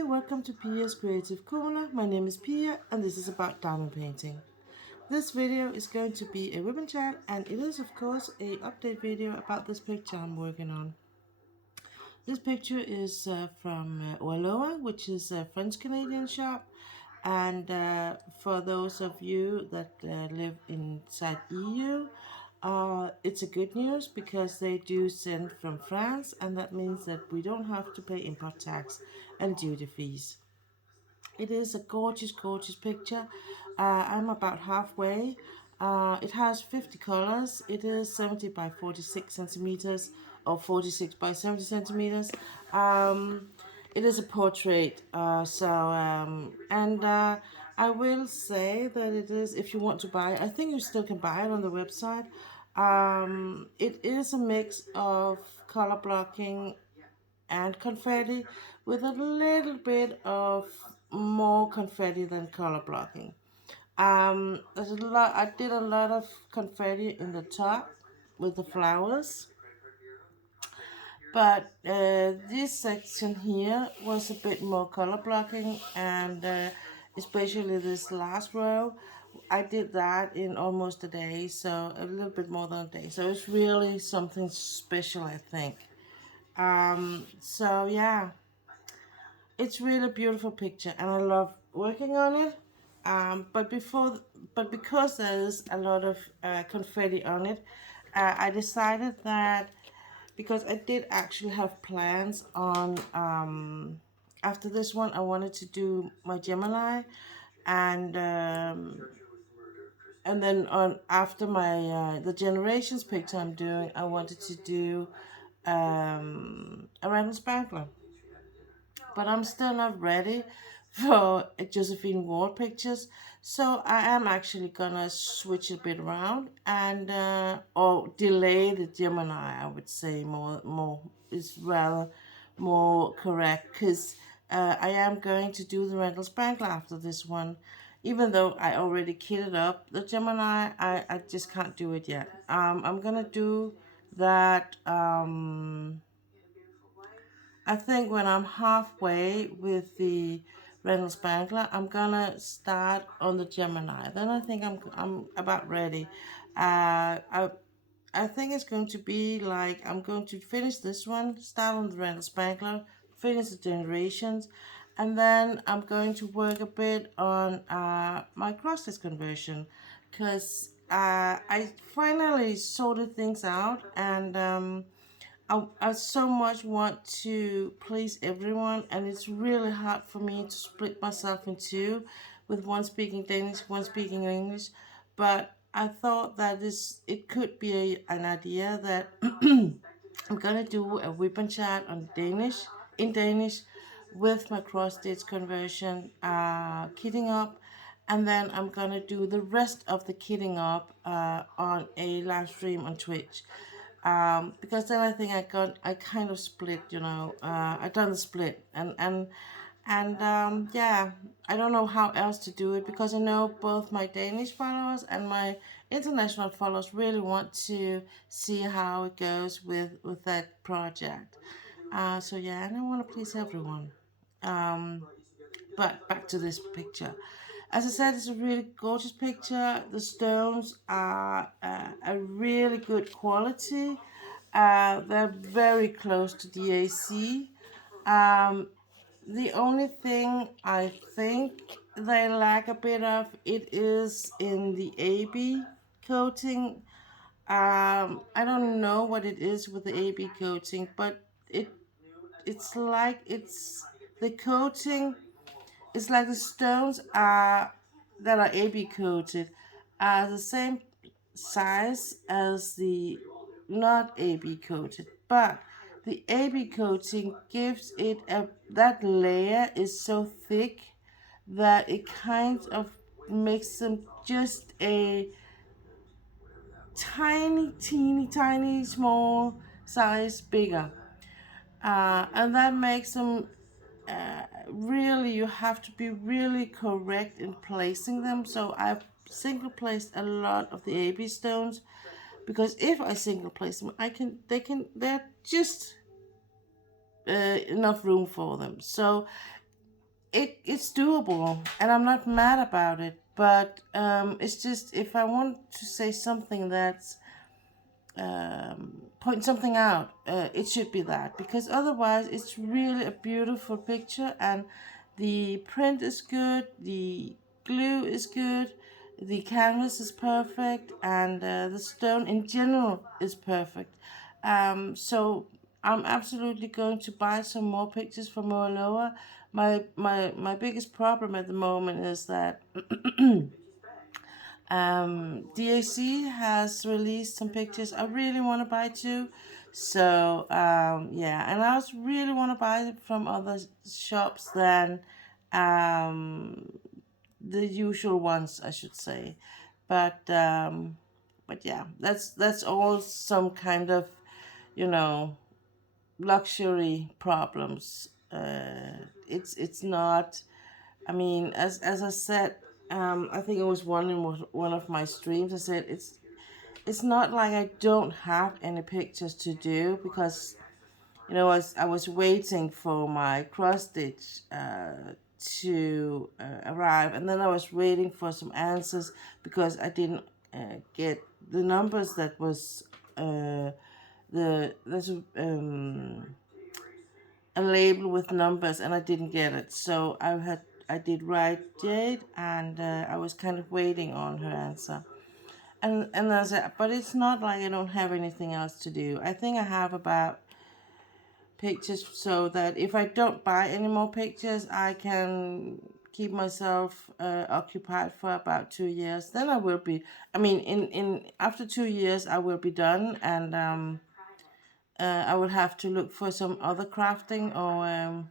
Hey, welcome to Pia's Creative Corner. My name is Pia and this is about diamond painting. This video is going to be a ribbon chat and it is of course a update video about this picture I'm working on. This picture is from Oraloa, which is a French-Canadian shop, and for those of you that live inside EU, it's a good news because they do send from France, and that means that we don't have to pay import tax and duty fees. It is a gorgeous, gorgeous picture. I'm about halfway. It has 50 colors. It is 70 by 46 centimeters or 46 by 70 centimeters. It is a portrait. I will say that it is, if you want to buy it, I think you still can buy it on the website. It is a mix of color blocking and confetti with a little bit of more confetti than color blocking. There's a lot. I did a lot of confetti in the top with the flowers, but this section here was a bit more color blocking, and especially this last row, I did that in almost a day, so a little bit more than a day. So it's really something special, I think. So yeah, it's really a beautiful picture and I love working on it. But because there's a lot of confetti on it, I decided that because I did actually have plans on after this one I wanted to do my Gemini, and then on after my the generations picture I'm doing, I wanted to do a random sparkler. But I'm still not ready for Josephine Ward pictures. So I am actually gonna switch a bit around and or delay the Gemini. I would say more is rather more correct, because I am going to do the Rental Sparkle after this one. Even though I already kitted up the Gemini, I just can't do it yet. I'm gonna do that. I think when I'm halfway with the Rental Spangler, I'm gonna start on the Gemini. Then I think I'm about ready. I think it's going to be like I'm going to finish this one, start on the Rental Spangler, finish the Generations, and then I'm going to work a bit on my cross-stitch conversion, because I finally sorted things out, and I so much want to please everyone, and it's really hard for me to split myself in two, with one speaking Danish, one speaking English. But I thought that it could be an idea that I'm gonna do a whip and chat on in Danish, with my cross stitch conversion, kitting up, and then I'm gonna do the rest of the kitting up on a live stream on Twitch. Because then I think I kind of split, I done the split, and yeah, I don't know how else to do it, because I know both my Danish followers and my international followers really want to see how it goes with that project. So yeah, and I want to please everyone. But back to this picture. As I said, it's a really gorgeous picture. The stones are a really good quality. They're very close to DAC. Um, the only thing I think they lack a bit of it is in the AB coating. I don't know what it is with the AB coating, but it's like it's the coating. It's like the stones are that are AB coated are the same size as the not AB coated, but the AB coating gives it that layer is so thick that it kind of makes them just a tiny, teeny, tiny, small size bigger. And that makes them really, you have to be really correct in placing them. So I've single placed a lot of the AB stones, because if I single place them, they're just enough room for them. So it's doable, and I'm not mad about it. But it's just if I want to say something that's point something out, it should be that, because otherwise it's really a beautiful picture, and the print is good, the glue is good, the canvas is perfect, and the stone in general is perfect. So I'm absolutely going to buy some more pictures from Oraloa. My biggest problem at the moment is that DAC has released some pictures I really want to buy too. So yeah, and I also really want to buy it from other shops than um, the usual ones, I should say. But yeah, that's all some kind of, you know, luxury problems. It's not. I mean, as I said, I think it was one of my streams. I said it's not like I don't have any pictures to do, because I was waiting for my cross stitch to arrive, and then I was waiting for some answers because I didn't get the numbers that was there's a label with numbers, and I didn't get it. So I did write Jade, and I was kind of waiting on her answer. And I said, but it's not like I don't have anything else to do. I think I have about pictures, so that if I don't buy any more pictures, I can keep myself occupied for about 2 years. Then I will be. I mean, in after 2 years, I will be done, and I will have to look for some other crafting, or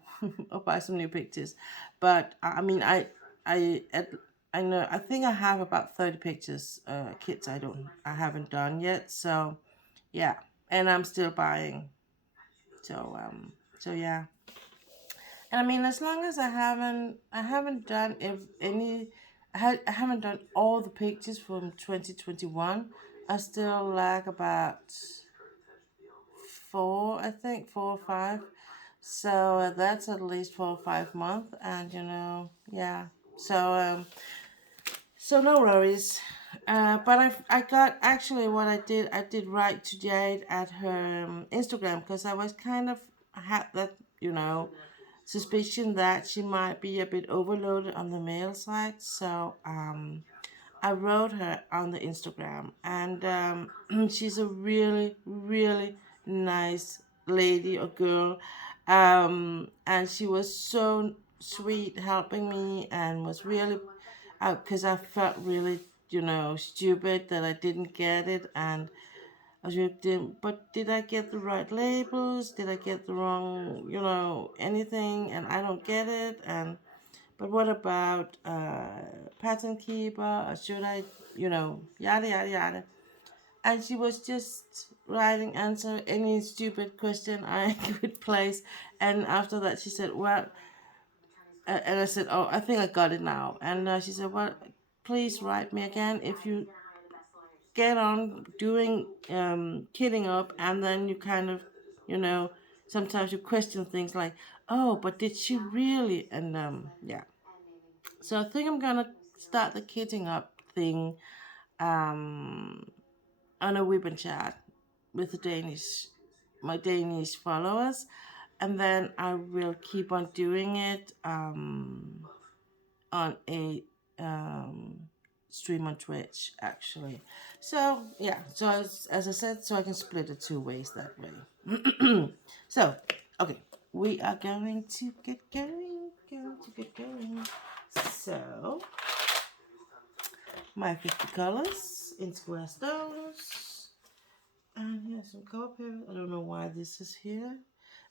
or buy some new pictures. But I mean, I at, I know, I think I have about 30 pictures, kits I haven't done yet. So yeah, and I'm still buying. So yeah. And I mean, as long as I haven't done I haven't done all the pictures from 2021. I still lack about four, I think, 4 or 5. So that's at least 4 or 5 months, and yeah. So so no worries. But I got, actually, what I did write to Jade at her Instagram, because I was kind of had that suspicion that she might be a bit overloaded on the mail side. So I wrote her on the Instagram, and she's a really, really nice lady or girl. And she was so sweet helping me, and was really, because I felt really, stupid that I didn't get it. And I was really, but did I get the right labels? Did I get the wrong, anything? And I don't get it. And but what about pattern keeper? Or should I, yada yada yada? And she was just writing answer any stupid question I could place. And after that, she said, "Well," and I said, "Oh, I think I got it now." And she said, "Well, please write me again if you get on doing kidding up, and then you kind of, you know, sometimes you question things like, oh, but did she really?" And yeah. So I think I'm gonna start the kidding up thing um, on a WIP and chat with the my Danish followers, and then I will keep on doing it on a um, stream on Twitch, actually. So yeah, so as I said, so I can split it 2 ways that way. So okay, we are going to get going. So my 50 colors in square stones. And here's some color paper. I don't know why this is here.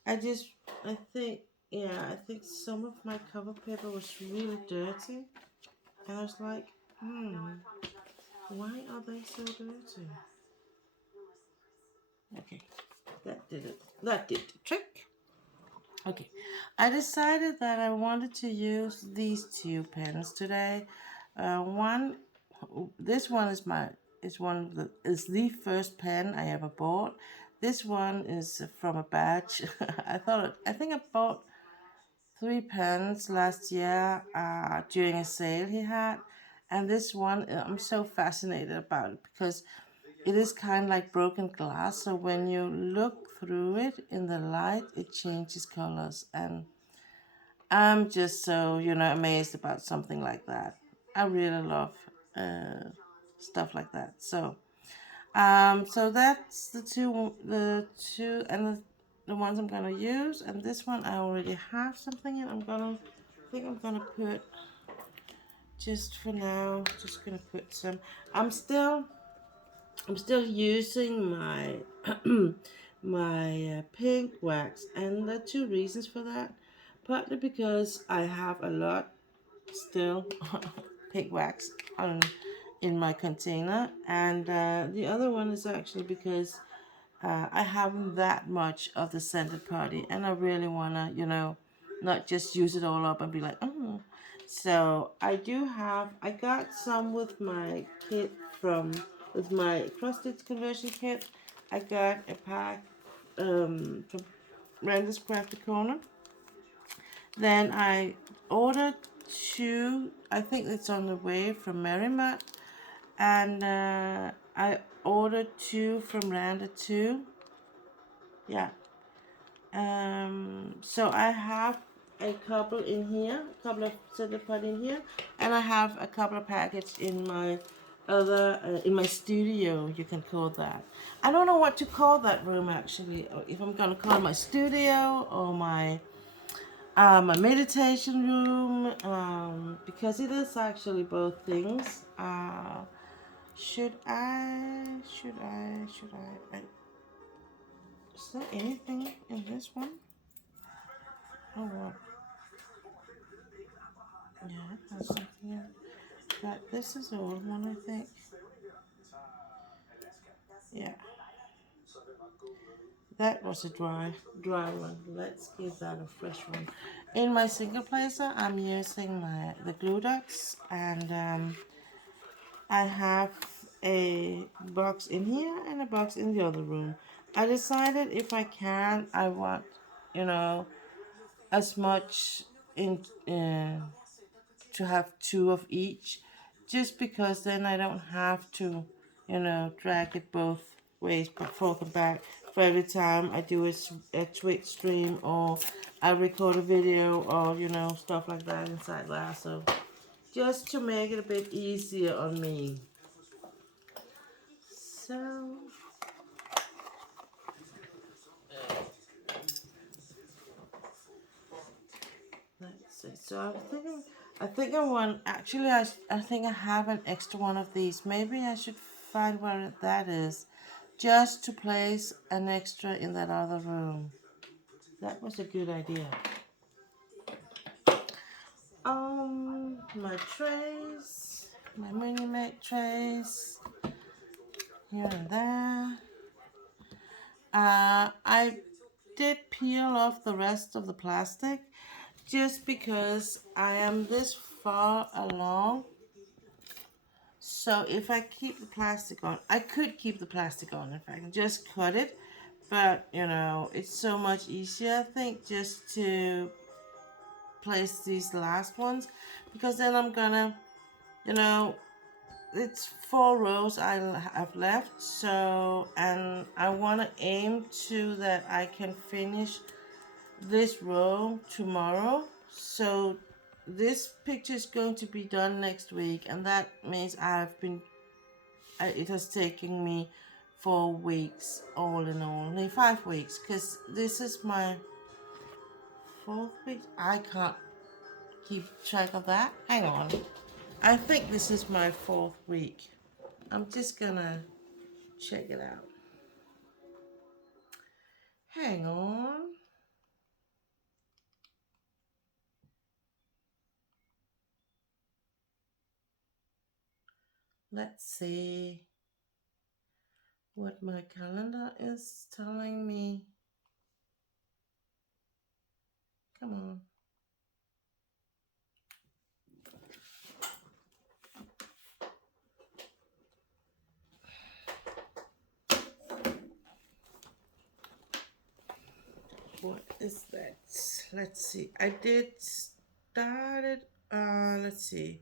I think, yeah, I think some of my cover paper was really dirty. And I was like, why are they so dirty? Okay, that did it. That did the trick. Okay, I decided that I wanted to use these two pens today. This one is the first pen I ever bought. This one is from a batch. I think I bought 3 pens last year during a sale he had. And this one, I'm so fascinated about it because it is kind of like broken glass. So when you look through it in the light, it changes colors. And I'm just so, amazed about something like that. I really love stuff like that. So that's the two, and the ones I'm gonna use. And this one I already have something in. I think I'm gonna put, just for now, just gonna put some. I'm still using my my pink wax, and there are two reasons for that. Partly because I have a lot still pink wax in my container, and the other one is actually because I haven't that much of the scented party, and I really wanna, not just use it all up and be like, oh. So I got some with my kit with my cross-stitch conversion kit. I got a pack from Randy's Crafty Corner. Then I ordered two, I think it's on the way from Merrimack, and I ordered two from Randa too. Yeah. So I have a couple in here, a couple of scented pot in here, and I have a couple of packets in my in my studio, you can call that. I don't know what to call that room actually, or if I'm gonna call it my studio or my meditation room, because it is actually both things. Should I? Is there anything in this one? Oh, what? Yeah, it has something in. But this is the old one, I think. Yeah. That was a dry one. Let's give that a fresh one. In my single placer, I'm using the glue dots, and I have a box in here and a box in the other room. I decided if I can, I want, as much in to have two of each, just because then I don't have to, drag it both ways, but forth and back for every time I do a Twitch stream or I record a video or, stuff like that inside Lasso. Just to make it a bit easier on me. So, let's see. So I think I want, actually I think I have an extra one of these. Maybe I should find where that is, just to place an extra in that other room. That was a good idea. My trays, my mini make trays, here and there. I did peel off the rest of the plastic just because I am this far along. So if I keep the plastic on, I could keep the plastic on if I can just cut it. But, it's so much easier, I think, just to place these last ones. Because then I'm gonna, it's 4 rows I have left. So, and I want to aim to that I can finish this row tomorrow. So this picture is going to be done next week, and that means it has taken me 4 weeks all in all, 5 weeks, because this is my 4th week. I can't keep track of that. Hang on. I think this is my 4th week. I'm just gonna check it out. Hang on. Let's see what my calendar is telling me. Come on. What is that? Let's see. I did started. Let's see.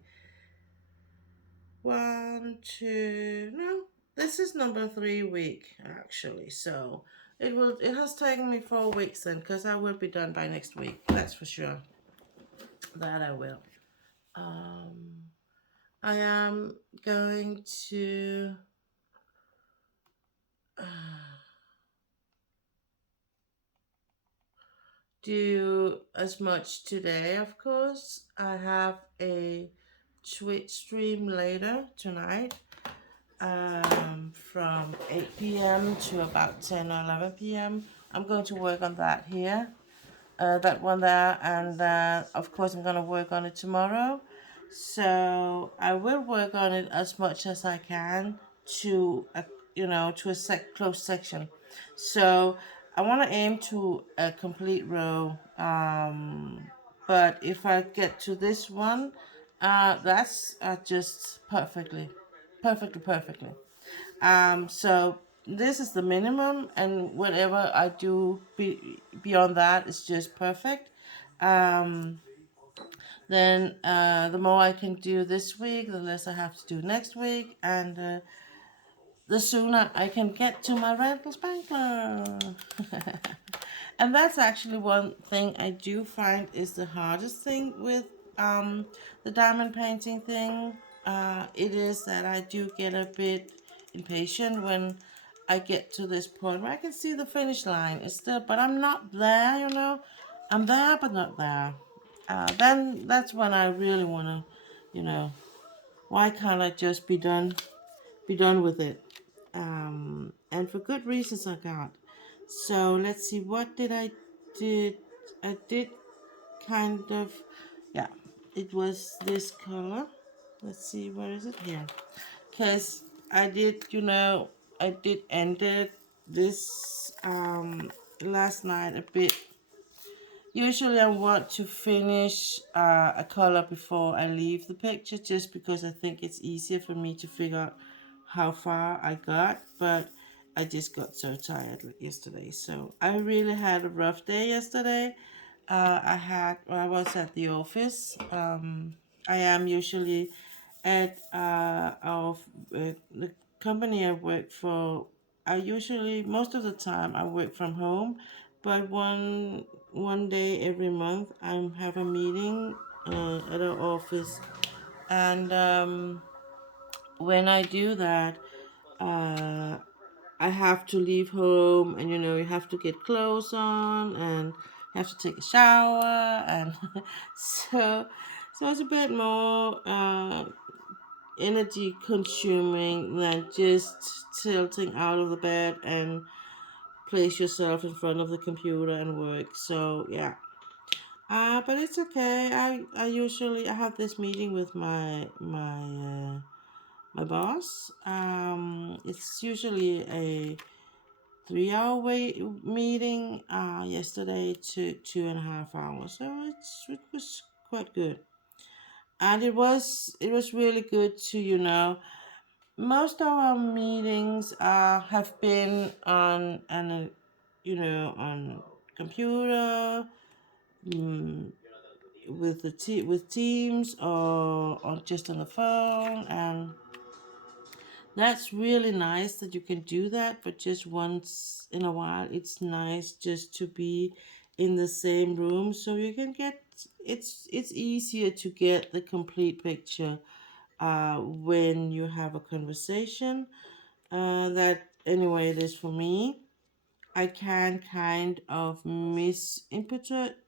One, two. No, this is number 3 week actually. So it will. It has taken me 4 weeks then, because I will be done by next week. That's for sure. That I will. Um, I am going to. Do as much today, of course. I have a Twitch stream later tonight, from 8 p.m. to about 10 or 11 p.m. I'm going to work on that here, that one there, and of course I'm going to work on it tomorrow. So I will work on it as much as I can to, to a close section. So I want to aim to a complete row. But if I get to this one, that's just perfectly. So this is the minimum, and whatever I do beyond that is just perfect. Um, then the more I can do this week, the less I have to do next week, and the sooner I can get to my rental spankler. And that's actually one thing I do find is the hardest thing with the diamond painting thing. It is that I do get a bit impatient when I get to this point where I can see the finish line. It's still, but I'm not there, I'm there, but not there. Then that's when I really want to, why can't I just be done with it? And for good reasons I got. So let's see, what did I did? I did kind of, yeah, it was this color. Let's see, where is it here? Because I did, I did ended this last night a bit. Usually I want to finish a color before I leave the picture, just because I think it's easier for me to figure out how far I got, but I just got so tired yesterday. So I really had a rough day yesterday. I was at the office. I am usually at the company I work for. I usually, most of the time, I work from home, but one day every month I have a meeting at our office, and when I do that, uh, I have to leave home, and you have to get clothes on, and you have to take a shower, and so it's a bit more energy consuming than just tilting out of the bed and place yourself in front of the computer and work. So yeah. But it's okay. I have this meeting with my boss. It's usually a 3 hour meeting. Yesterday took 2.5 hours, so it was quite good, and it was really good to most of our meetings have been on computer, mm, with Teams, or just on the phone, and that's really nice that you can do that. But just once in a while, it's nice just to be in the same room, so you can get it's easier to get the complete picture when you have a conversation. That anyway it is for me. I can kind of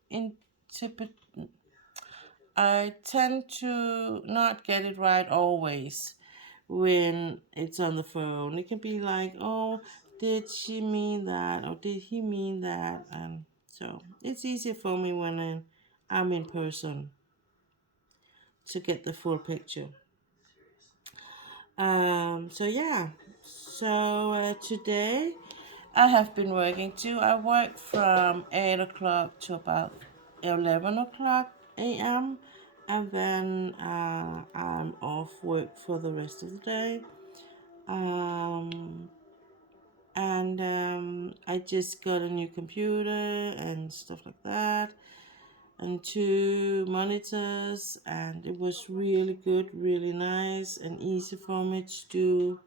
interpret. I tend to not get it right always when it's on the phone. It can be like, oh, did she mean that, or did he mean that? And so it's easier for me when I'm in person to get the full picture. So yeah. So today I have been working too. I work from 8 o'clock to about 11 o'clock a.m. And then I'm off work for the rest of the day. Um, and I just got a new computer and stuff like that, and two monitors, and it was really good, really nice, and easy for me to do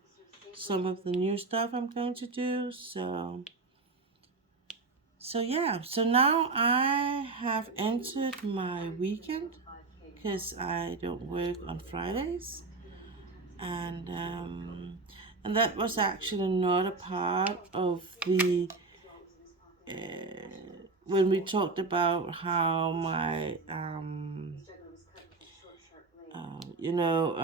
some of the new stuff I'm going to do. So yeah, so now I have entered my weekend because I don't work on Fridays, and um, and that was actually not a part of the when we talked about how my you know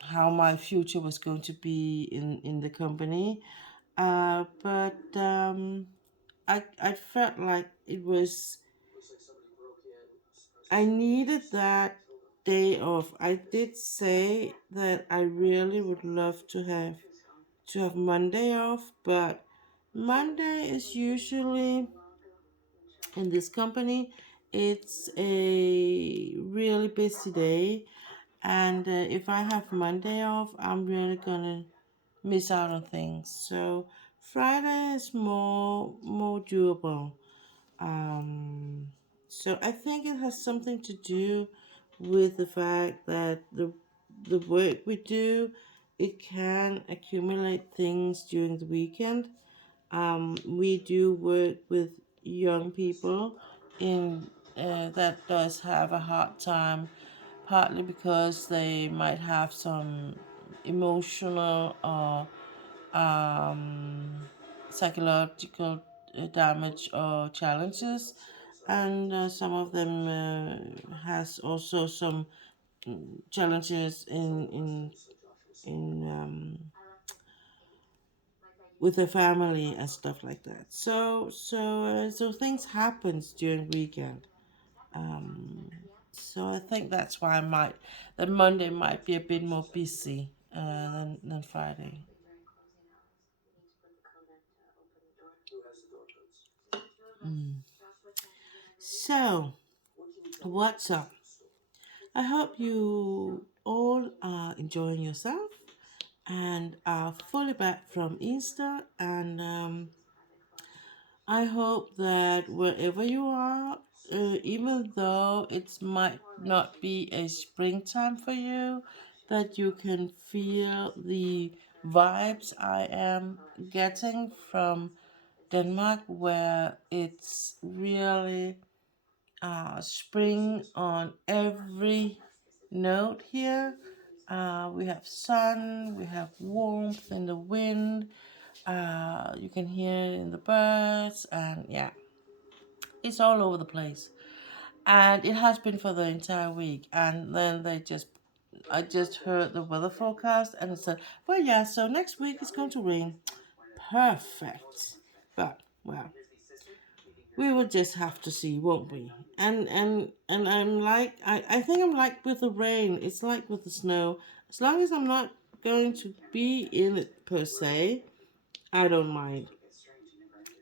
how my future was going to be in the company, but I felt like it was I needed that day off. I did say that I really would love to have Monday off, but Monday is usually in this company it's a really busy day, and if I have Monday off, I'm really gonna miss out on things. So Friday is more doable. Um, so I think it has something to do with the fact that the work we do, it can accumulate things during the weekend. We do work with young people in that does have a hard time, partly because they might have some emotional or um, psychological damage or challenges, and some of them has also some challenges in with the family and stuff like that. So things happens during weekend. Um, so I think that's why that Monday might be a bit more busy than Friday. Mm. So what's up? I hope you all are enjoying yourself and are fully back from Easter, and I hope that wherever you are, even though it might not be a springtime for you, that you can feel the vibes I am getting from Denmark, where it's really spring on every note here. We have sun, we have warmth in the wind, you can hear it in the birds, and yeah, it's all over the place. And it has been for the entire week. And then I just heard the weather forecast, and it said, well, yeah, so next week it's going to rain. Perfect. But, well, we will just have to see, won't we? And I'm like, I think I'm like with the rain, it's like with the snow. As long as I'm not going to be in it per se, I don't mind.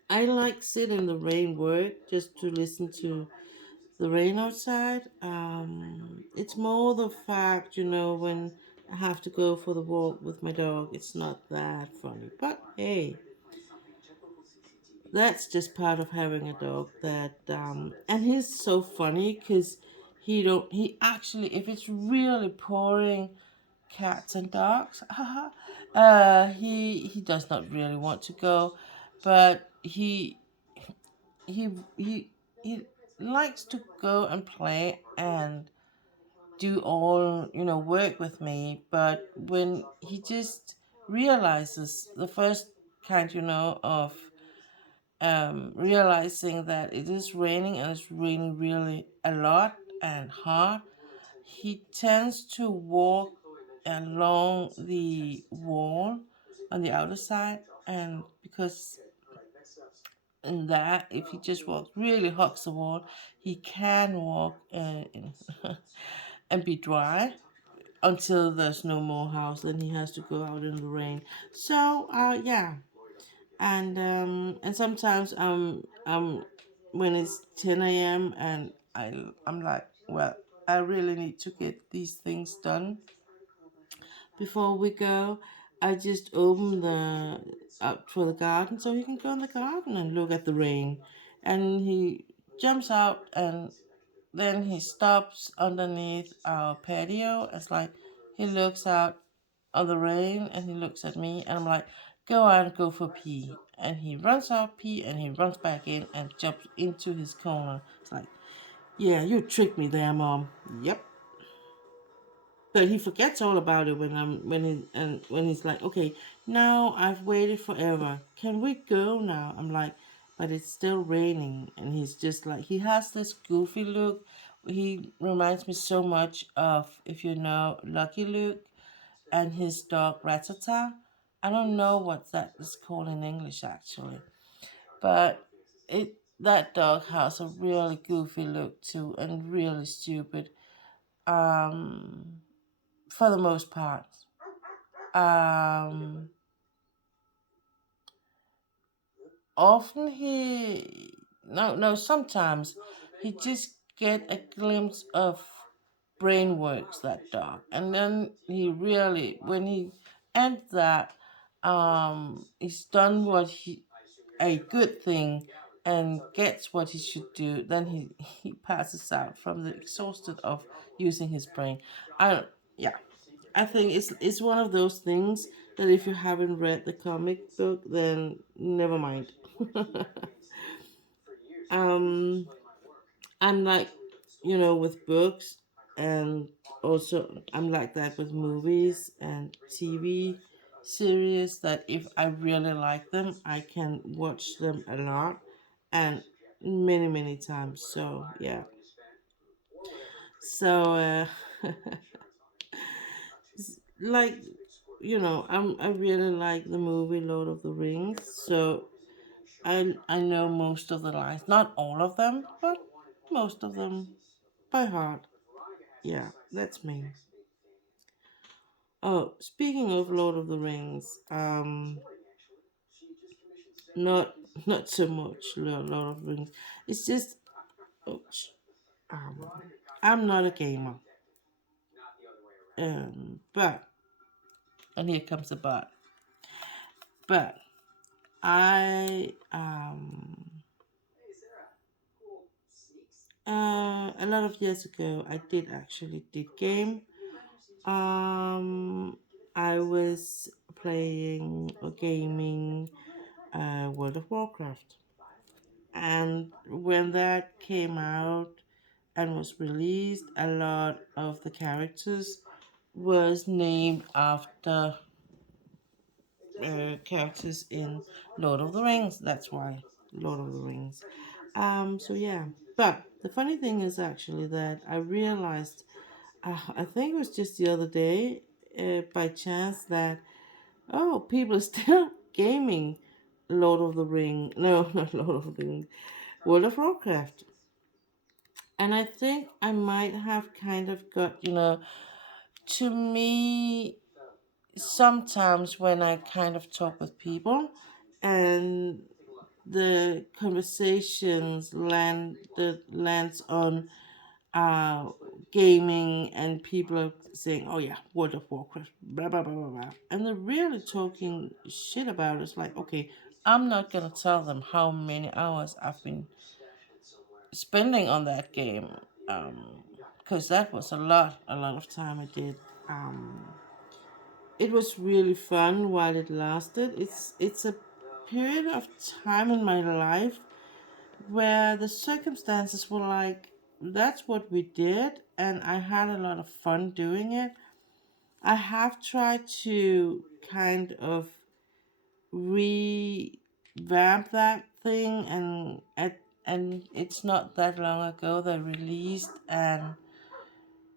I like sit in the rain work just to listen to the rain outside. It's more the fact, when I have to go for the walk with my dog, it's not that funny. But hey, that's just part of having a dog. And he's so funny because he actually, if it's really pouring cats and dogs, he does not really want to go, but he he he likes to go and play and do all work with me. But when he just realizes the first kind of realizing that it is raining, and it's raining really a lot and hard, he tends to walk along the wall on the outer side. And because in that, if he just walks really hugs the wall, he can walk and be dry until there's no more house. Then he has to go out in the rain. So yeah, and sometimes when it's 10 a.m. and I'm like, well, I really need to get these things done before we go. I just opened the up for the garden so he can go in the garden and look at the rain. And he jumps out and then he stops underneath our patio. It's like he looks out on the rain and he looks at me and I'm like, go out and go for pee. And he runs out pee and he runs back in and jumps into his corner. It's like, yeah, you tricked me there, Mom. Yep. But he forgets all about it when he's like, okay, now I've waited forever. Can we go now? I'm like, but it's still raining, and he's just like he has this goofy look. He reminds me so much of, if you know, Lucky Luke and his dog Ratata. I don't know what that is called in English actually, but it that dog has a really goofy look too and really stupid. Um, for the most part. Um, often he no sometimes he just get a glimpse of brain works, that dog, and then he really, when he ends that, he's done what he a good thing and gets what he should do, then he passes out from the exhausted of using his brain. I don't, yeah, I think it's one of those things that if you haven't read the comic book, then never mind. um, I'm like, with books, and also I'm like that with movies and TV series. That if I really like them, I can watch them a lot and many many times. So yeah. So like, I really like the movie Lord of the Rings, so I know most of the lines, not all of them, but most of them by heart. Yeah, that's me. Oh, speaking of Lord of the Rings, not not so much Lord of the Rings. It's just, ouch, um, I'm not a gamer, but, and here comes the but I a lot of years ago, I did game. Um, I was playing or gaming World of Warcraft, and when that came out and was released, a lot of the characters was named after characters in Lord of the Rings. That's why Lord of the Rings. So yeah, but the funny thing is actually that I realized, I think it was just the other day, by chance, that people are still gaming Lord of the Ring. No, not Lord of the Ring. World of Warcraft. And I think I might have kind of got, to me, sometimes when I kind of talk with people and the conversations lands on uh, gaming, and people are saying, "Oh yeah, World of Warcraft, blah blah blah blah blah," and they're really talking shit about it. It's like, okay, I'm not gonna tell them how many hours I've been spending on that game, because that was a lot of time I did. Um, it was really fun while it lasted. It's a period of time in my life where the circumstances were like, that's what we did, and I had a lot of fun doing it. I have tried to kind of revamp that thing, and it's not that long ago they released, and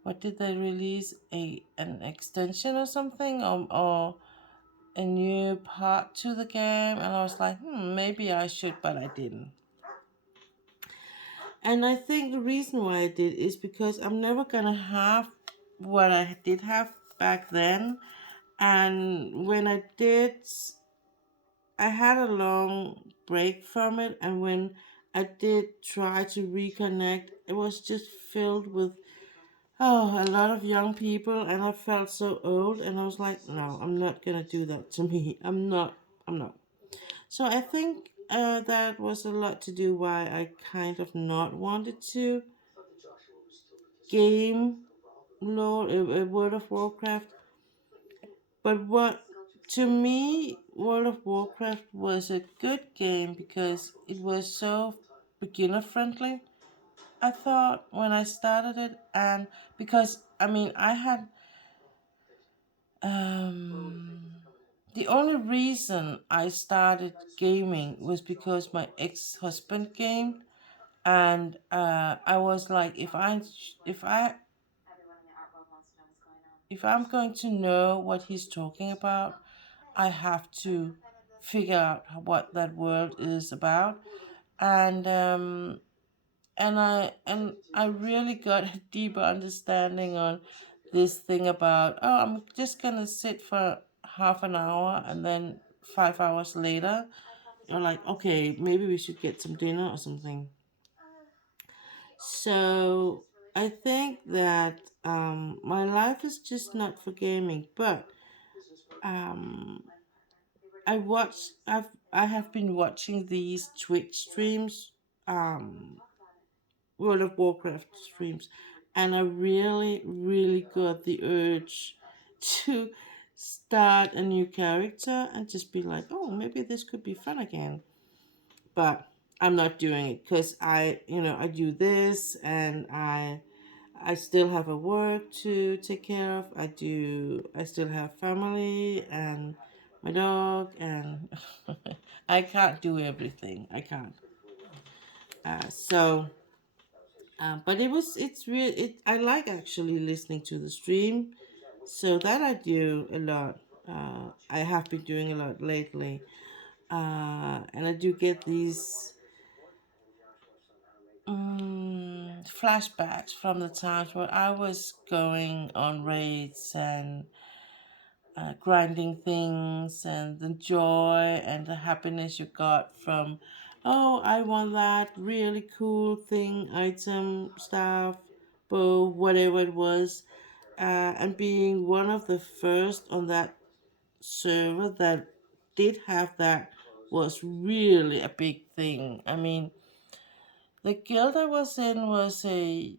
what did they release, a an extension or something, or a new part to the game, and I was like, maybe I should, but I didn't. And I think the reason why I did is because I'm never gonna have what I did have back then. And when I did, I had a long break from it. And when I did try to reconnect, it was just filled with Oh, a lot of young people, and I felt so old, and I was like, no, I'm not gonna do that to me. I'm not. So I think that was a lot to do why I kind of not wanted to game World of Warcraft. But what to me, World of Warcraft was a good game because it was so beginner friendly. I thought when I started it, and because I mean, I had the only reason I started gaming was because my ex husband gamed, and I was like, if I'm going to know what he's talking about, I have to figure out what that world is about, and I really got a deeper understanding on this thing about, oh, I'm just gonna sit for half an hour, and then 5 hours later you're like, okay, maybe we should get some dinner or something. So I think that my life is just not for gaming, but um, I have been watching these Twitch streams, um, World of Warcraft streams, and I really got the urge to start a new character and just be like, oh, maybe this could be fun again. But I'm not doing it because I do this, and I still have a work to take care of. I still have family and my dog, and I can't do everything. I can't. But it's real. I like actually listening to the stream, so that I do a lot. I have been doing a lot lately, and I do get these flashbacks from the times where I was going on raids and grinding things, and the joy and the happiness you got from, oh, I want that really cool thing, item, stuff, bow, whatever it was, and being one of the first on that server that did have that was really a big thing. I mean, the guild I was in was a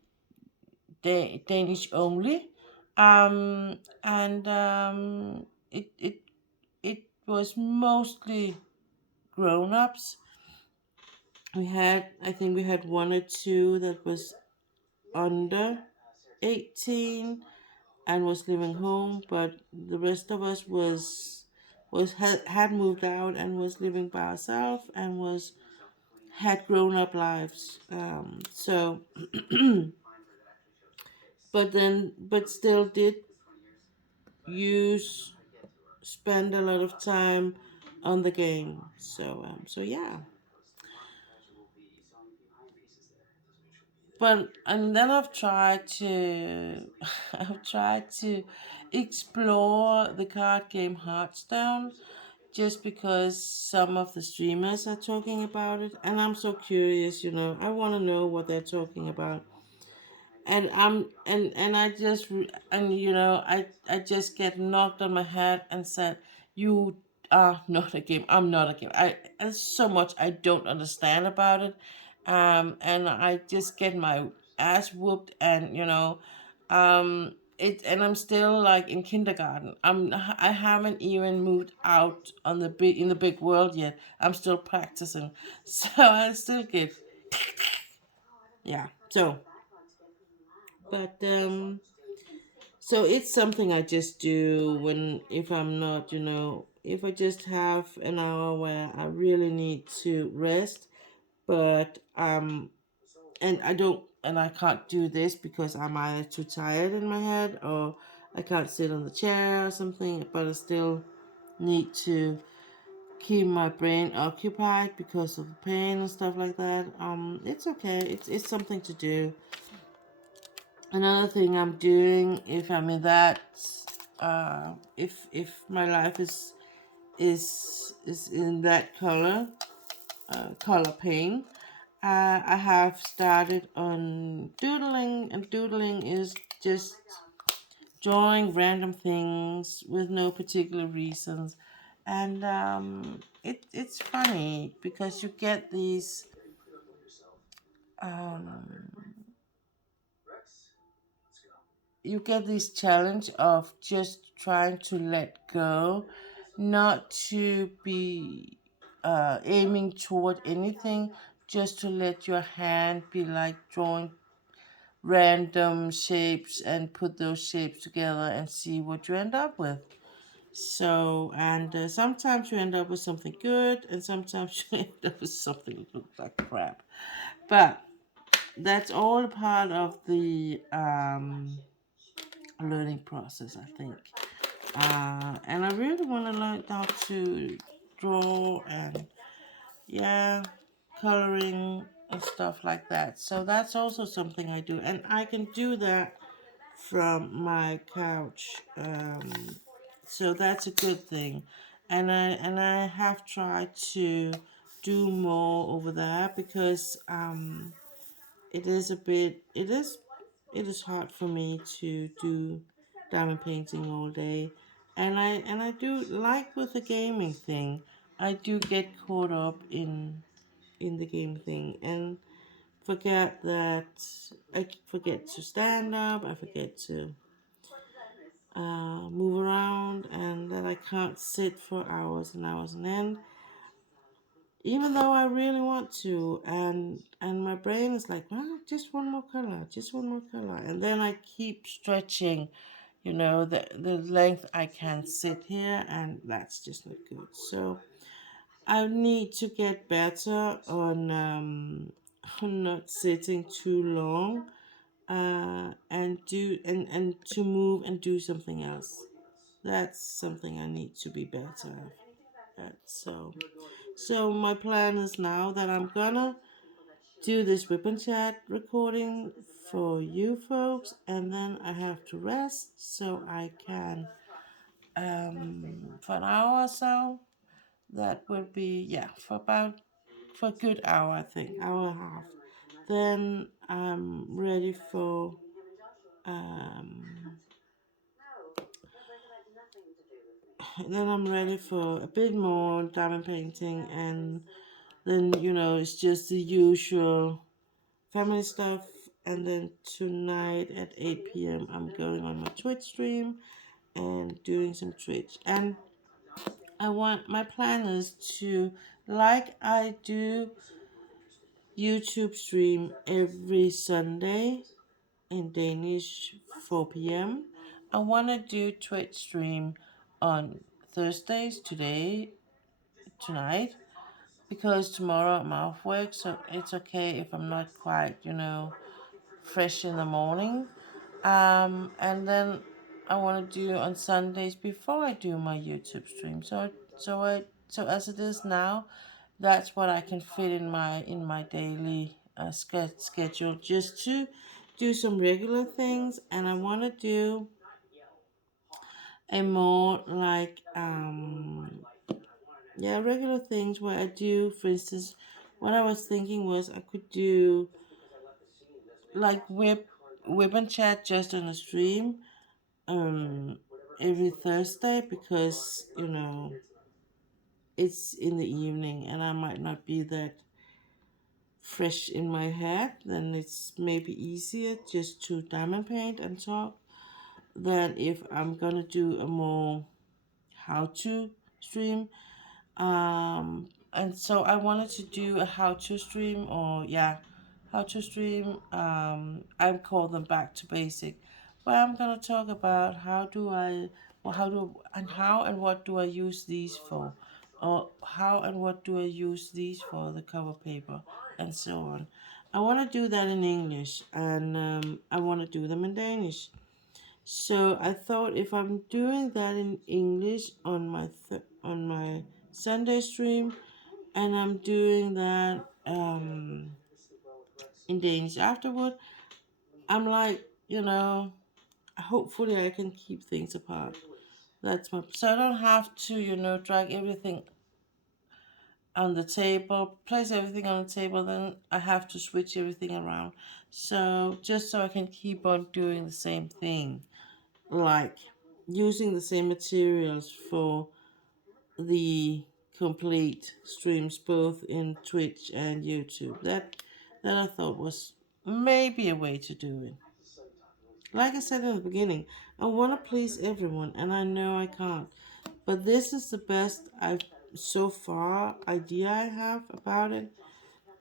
Danish only, and it was mostly grown ups. I think we had one or two that was under 18 and was living home, but the rest of us had moved out and was living by ourselves and was had grown up lives. So, but still did use spend a lot of time on the game. So yeah. But and then I've tried to I've tried to explore the card game Hearthstone just because some of the streamers are talking about it, and I'm so curious, I want to know what they're talking about. And I just I just get knocked on my head and said, you are not a game, I'm not a game. There's so much I don't understand about it, and I just get my ass whooped, and and I'm still like in kindergarten. I haven't even moved out on the big in the big world yet. I'm still practicing. So I still get, yeah. So it's something I just do when, if I'm not, if I just have an hour where I really need to rest, but and I can't do this because I'm either too tired in my head, or I can't sit on the chair or something, but I still need to keep my brain occupied because of the pain and stuff like that. It's okay. It's something to do. Another thing I'm doing, if I'm in that, if my life is in that color pain, I have started on doodling, and doodling is just drawing random things with no particular reasons. And it's funny because um, you get this challenge of just trying to let go, not to be aiming toward anything, just to let your hand be like drawing random shapes and put those shapes together and see what you end up with. So, and sometimes you end up with something good, and sometimes you end up with something that looks like crap. But that's all a part of the learning process, I think. And I really want to learn how to draw and, yeah, coloring and stuff like that. So that's also something I do, and I can do that from my couch. So that's a good thing, and I have tried to do more over there because it is hard for me to do diamond painting all day, and I do like with the gaming thing. I do get caught up in the game thing and forget that I forget to stand up. I forget to move around, and that I can't sit for hours and hours on end, even though I really want to. And my brain is like, well, just one more color, just one more color, and then I keep stretching, the length I can sit here, and that's just not good. So I need to get better on on not sitting too long, and to move and do something else. That's something I need to be better at. So my plan is now that I'm gonna do this WIP and chat recording for you folks, and then I have to rest so I can for an hour or so. That will be, yeah, for a good hour, I think, hour and a half. Then I'm ready for um a bit more diamond painting, and then it's just the usual family stuff. And then tonight at 8 p.m. I'm going on my Twitch stream and doing some Twitch. And my plan is to, like I do YouTube stream every Sunday in Danish 4 p.m. I want to do Twitch stream on Thursdays tonight, because tomorrow I'm off work, so it's okay if I'm not quite, fresh in the morning. And then I want to do on Sundays before I do my YouTube stream. So as it is now, that's what I can fit in my daily schedule, just to do some regular things. And I want to do a more like regular things where I do, for instance, what I was thinking was I could do like whip and chat just on a stream um every Thursday, because it's in the evening and I might not be that fresh in my head. Then it's maybe easier just to diamond paint and talk than if I'm gonna do a more how to stream. And so I wanted to do a how-to stream, or yeah, how-to stream. I call them back to basic, where I'm gonna talk about how and what do I use these for, or how and what do I use these for, the cover paper, and so on. I want to do that in English, and I want to do them in Danish. So I thought, if I'm doing that in English on my Sunday stream, and I'm doing that in Danish afterward, I'm like, hopefully I can keep things apart. So I don't have to, drag everything on the table, place everything on the table, then I have to switch everything around. So just so I can keep on doing the same thing, like using the same materials for the complete streams both in Twitch and YouTube. That I thought was maybe a way to do it. Like I said in the beginning, I want to please everyone, and I know I can't. But this is the best I've so far idea I have about it.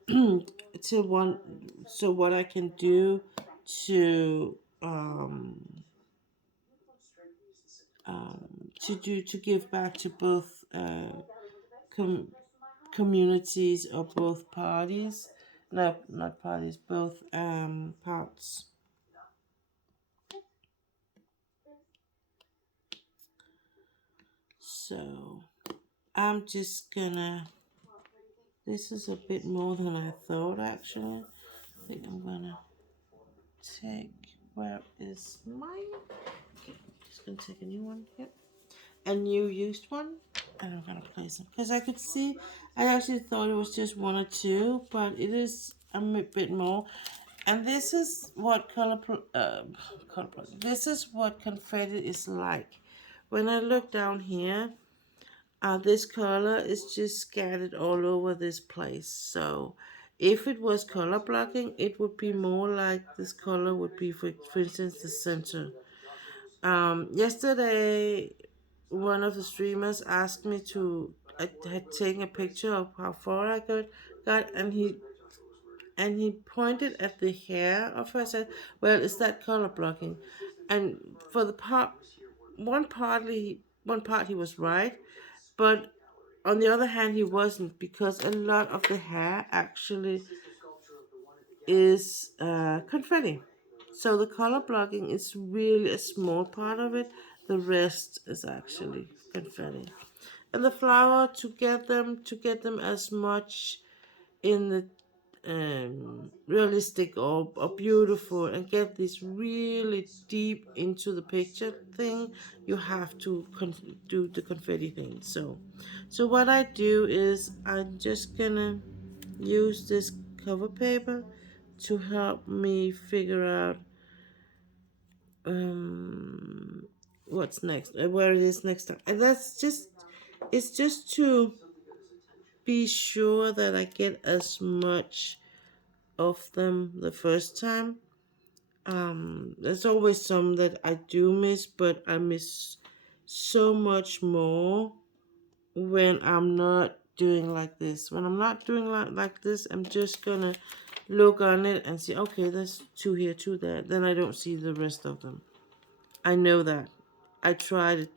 To one, so what I can do to to give back to both com- communities or both parties. No, not parties, both parts. So I'm just gonna. This is a bit more than I thought actually. I think I'm gonna take. Where is mine? Okay, just gonna take a new one. Yep, a new used one, and I'm gonna place them because I could see. I actually thought it was just one or two, but it is a bit more. And this is what this is what confetti is like. When I look down here, this color is just scattered all over this place. So if it was color blocking, it would be more like this color would be, for instance, the center. Yesterday, one of the streamers asked me to, I had taken a picture of how far I got, and he pointed at the hair of her and said, well, is that color blocking? And for the part, one part he was right, but on the other hand, he wasn't, because a lot of the hair actually is confetti. So the color blocking is really a small part of it. The rest is actually confetti. And the flower, to get them as much in the realistic or beautiful, and get this really deep into the picture thing, you have to do the confetti thing. So what I do is I'm just gonna use this cover paper to help me figure out what's next, where it is next time. And it's just to be sure that I get as much of them the first time. There's always some that I do miss, but I miss so much more when I'm not doing like this. When I'm not doing like this, I'm just gonna look on it and see, okay, there's two here, two there. Then I don't see the rest of them. I know that. I tried it.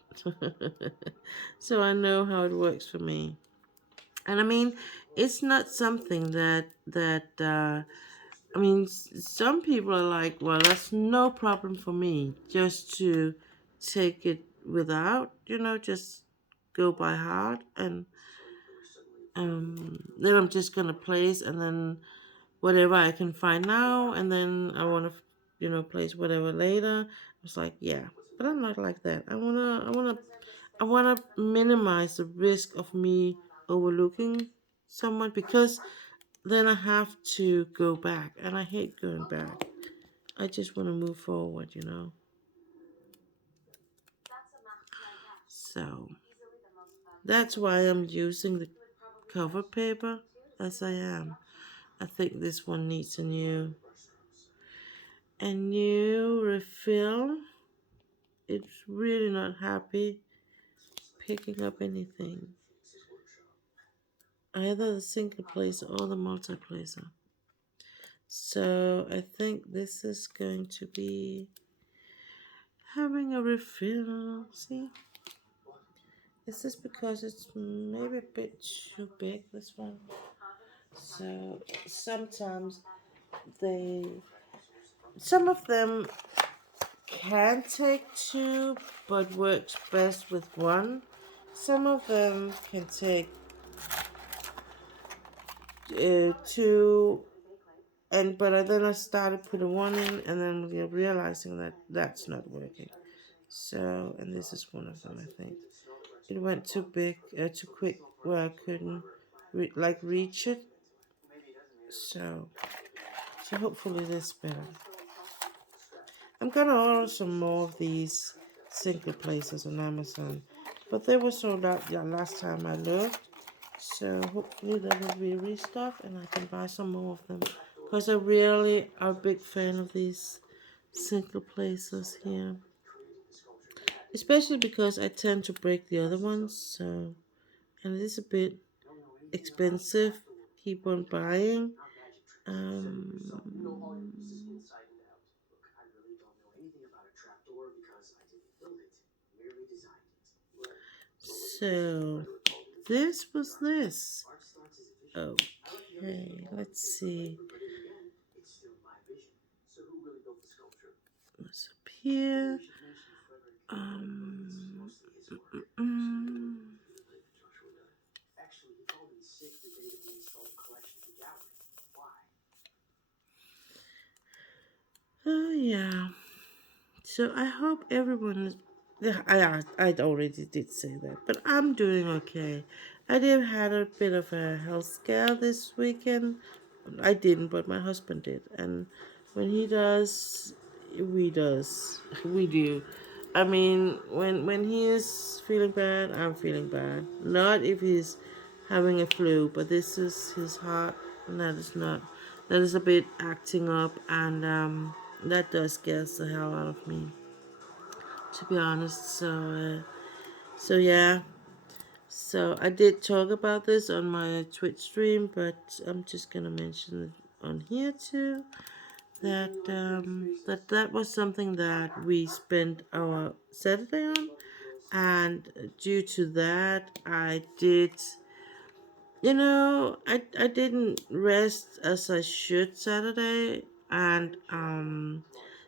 So I know how it works for me. And I mean, it's not something I mean, some people are like, well, that's no problem for me just to take it without, just go by heart, and then I'm just gonna place, and then whatever I can find now, and then I want to, place whatever later. It's like, yeah, but I'm not like that. I wanna minimize the risk of me overlooking someone, because then I have to go back, and I hate going back. I just want to move forward. So that's why I'm using the cover paper as I am. I think this one needs a new refill. It's really not happy picking up anything. Either the single placer or the multi-placer. So I think this is going to be having a refill. See? Is this because it's maybe a bit too big, this one? So sometimes some of them can take two, but works best with one. Some of them can take two, but then I started putting one in, and then realizing that that's not working. So, and this is one of them, I think. It went too big, too quick, where I couldn't like reach it. So, so hopefully this better. I'm gonna order some more of these single places on Amazon, but they were sold out the last time I looked. So hopefully there will be a restock and I can buy some more of them. Because I really are a big fan of these single places here. Especially because I tend to break the other ones, so and it is a bit expensive. Keep on buying. Um, so this was this. Okay, let's see. What's up here? Um, mm, oh yeah. So I hope everyone is. Yeah, I already did say that, but I'm doing okay. I did had a bit of a health scare this weekend. I didn't, but my husband did, and when he does, we do. I mean, when he is feeling bad, I'm feeling bad. Not if he's having a flu, but this is his heart, and that is not. That is a bit acting up, and that does scare the hell out of me, to be honest. So yeah. So I did talk about this on my Twitch stream, but I'm just gonna mention it on here too. That was something that we spent our Saturday on, and due to that, I did. I didn't rest as I should Saturday, and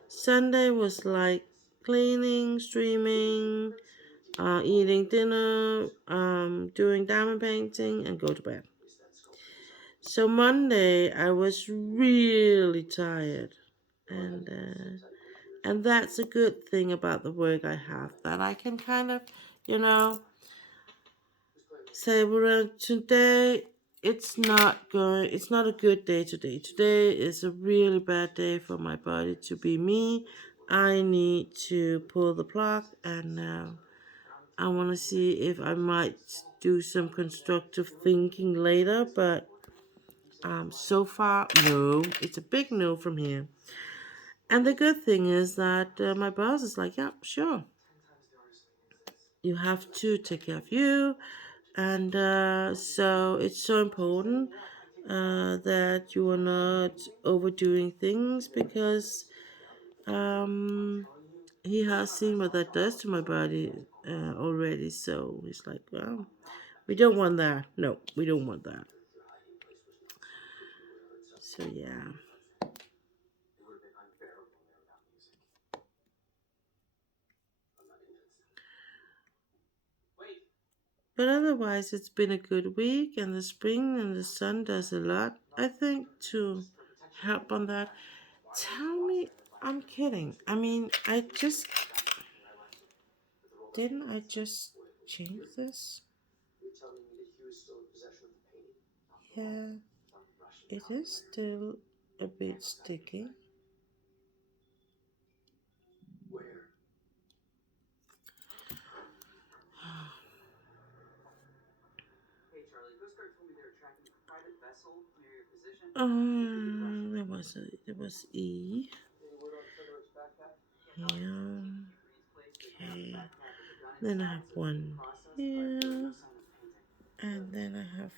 Sunday was like cleaning, streaming, eating dinner, doing diamond painting, and go to bed. So Monday I was really tired, and that's a good thing about the work I have, that I can kind of, you know, say, well, today it's not a good day today. Today is a really bad day for my body to be me. I need to pull the plug, and I want to see if I might do some constructive thinking later, but so far, no. It's a big no from here. And the good thing is that my boss is like, yeah, sure. You have to take care of you. And so it's so important that you are not overdoing things, because he has seen what that does to my body already. So he's like, well, we don't want that. No, we don't want that. So yeah. But otherwise, it's been a good week, and the spring and the sun does a lot, I think, to help on that. Tell me, I'm kidding. I mean, didn't I just change this? Yeah, it is still a bit sticky. There was E. Here. Okay. Then I have one here. And then I have.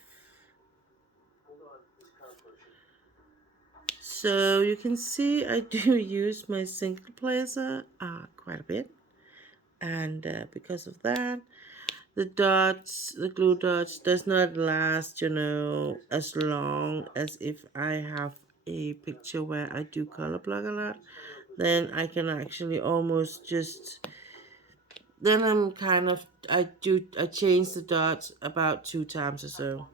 So you can see I do use my single placer quite a bit. And because of that, the glue dots does not last, as long as if I have a picture where I do color block a lot. Then I can actually almost just, then I change the dots about 2 times or so,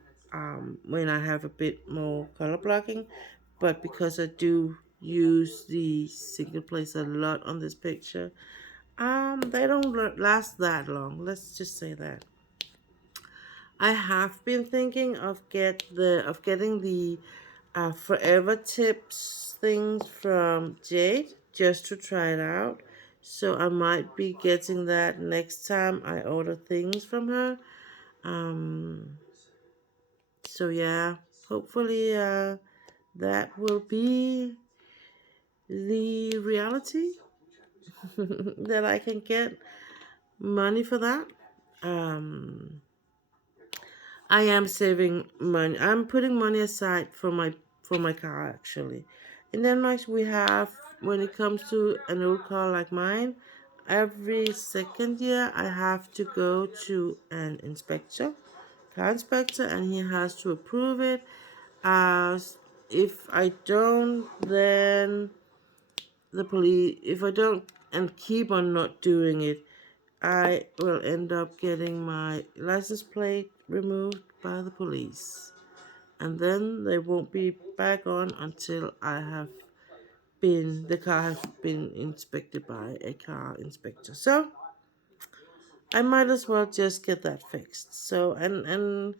when I have a bit more color blocking. But because I do use the single place a lot on this picture, they don't last that long. Let's just say that. I have been thinking of getting the forever tips things from Jade just to try it out. So I might be getting that next time I order things from her. Um, so yeah, hopefully that will be the reality that I can get money for that. Um, I am saving money. I'm putting money aside for my car actually. In Denmark, we have when it comes to an old car like mine, every second year I have to go to an inspector, car inspector, and he has to approve it. As if I don't, then the police. If I don't and keep on not doing it, I will end up getting my license plate removed by the police. And then they won't be back on until the car has been inspected by a car inspector. So I might as well just get that fixed. So and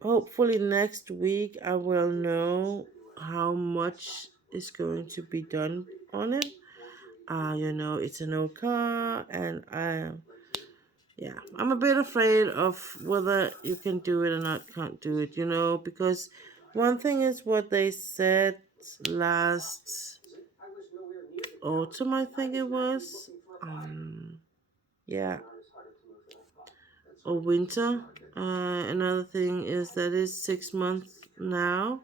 hopefully next week I will know how much is going to be done on it. It's an old car, and yeah, I'm a bit afraid of whether you can do it or not can't do it, because one thing is what they said last autumn, I think it was. Yeah, or winter. Another thing is that it's 6 months now,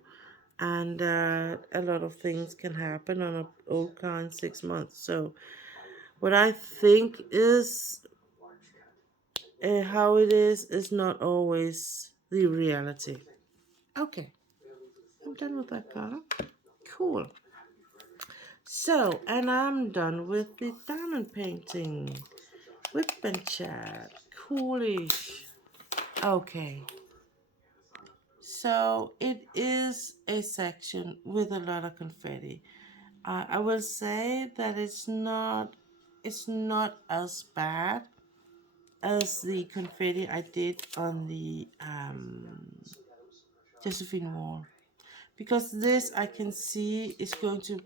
and a lot of things can happen on an old car in 6 months. So, what I think is how it is not always the reality. Okay, I'm done with that color. Cool. So, and I'm done with the diamond painting. WIP and chat. Coolish. Okay. So it is a section with a lot of confetti. I will say that it's not as bad as the confetti I did on the Josephine wall, because this I can see it's going to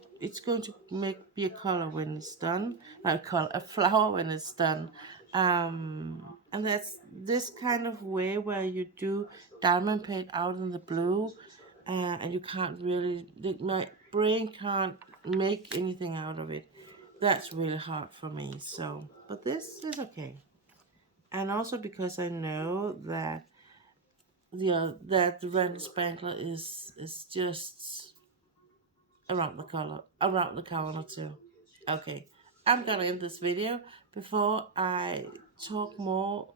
be a color when it's done, a flower when it's done. And that's this kind of way where you do diamond paint out in the blue, and you can't really, my brain can't make anything out of it. That's really hard for me. So, but this is okay. And also because I know that the red spangler is just around the corner too. Okay, I'm gonna end this video before I talk more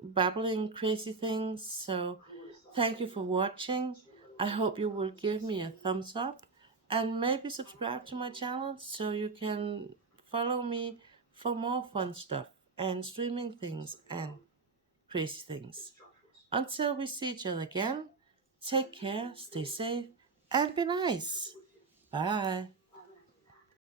babbling crazy things. So thank you for watching. I hope you will give me a thumbs up and maybe subscribe to my channel so you can follow me for more fun stuff and streaming things and crazy things. Until we see each other again, take care, stay safe, and be nice. Bye.